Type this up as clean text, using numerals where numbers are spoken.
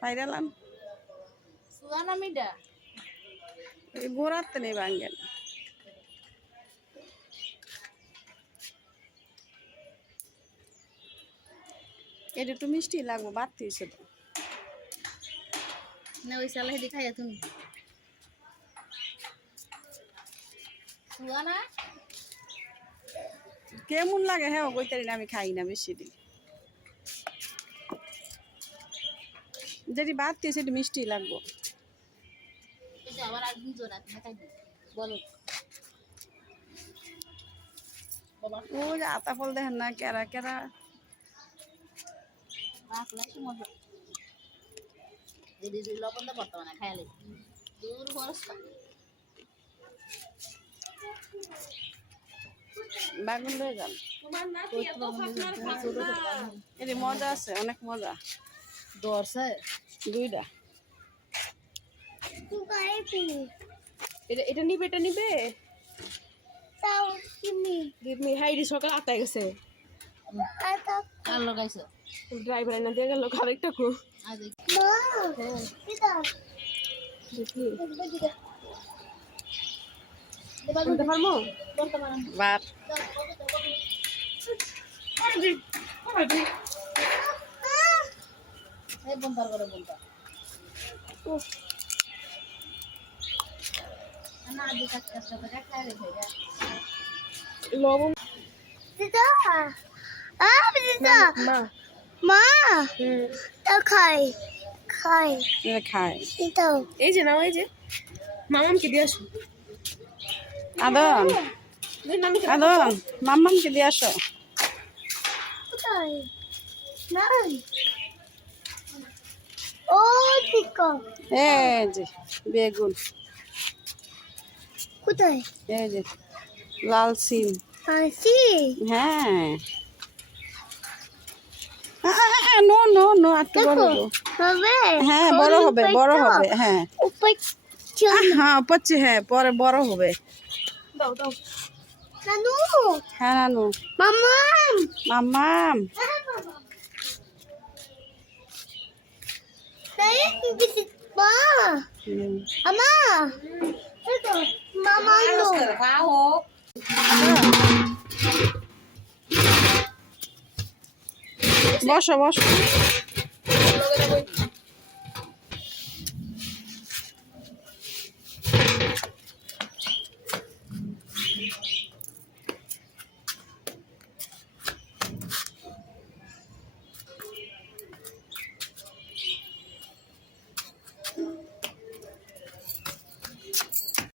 পাইরালাম সুগানা মিডা এই গোড়াতে নেই বাঙ্গেন এটা একটু মিষ্টি লাগবো বাড়তি হয়েছে তো না ওই সালা হেদি খাইয়া তুমি সুগানা কেমন লাগে হ্যাঁ কইতারি না আমি খাই না বেশি দিন যেটি বাড়তি সেটি মিষ্টি লাগবো এটা আবার একদিন জোড়া খাই দি বলো বাবা ও যে আতা ফল দেখেন না কেরা কেরা আসলে কি মজা দিদি দিদি লবণ দা বর্তমানে খাইলে দূর বরস বাগুন লয়ে যান এটি মজা আছে অনেক মজা দরছে দুইটা এটা এটা নিবে দিদি হাইডি সকাল 8টায় গেছে আর লাগাইছো ড্রাইভার এনে দিয়ে গেল আরেকটা কো আজ দেখি বলতে পারবো বাপ এই বন্দার করে বলতা না আজ কাজ করে খাই রে ভাইরা লবণ মা মা তো খাই এটা খায় তো এই যে নাও এই যে মামামকে দিয়ে আসো আদন আদন মাম্মামকে দিয়ে আসো কোথায় নাই ও ঠিক এই যে বেগুন কোথায় এই যে লাল সিম আসি হ্যাঁ নো নো নো একটু বড় দেখো হবে হ্যাঁ বড় হবে হ্যাঁ উপর হ্যাঁ পচ্ছে হ্যাঁ পরে বড় হবে দাও দাও নানু হ্যাঁ নানু মাম্মা মাম্মাম তাই কিছু মা আমা দেখো মামা নো বসো বসো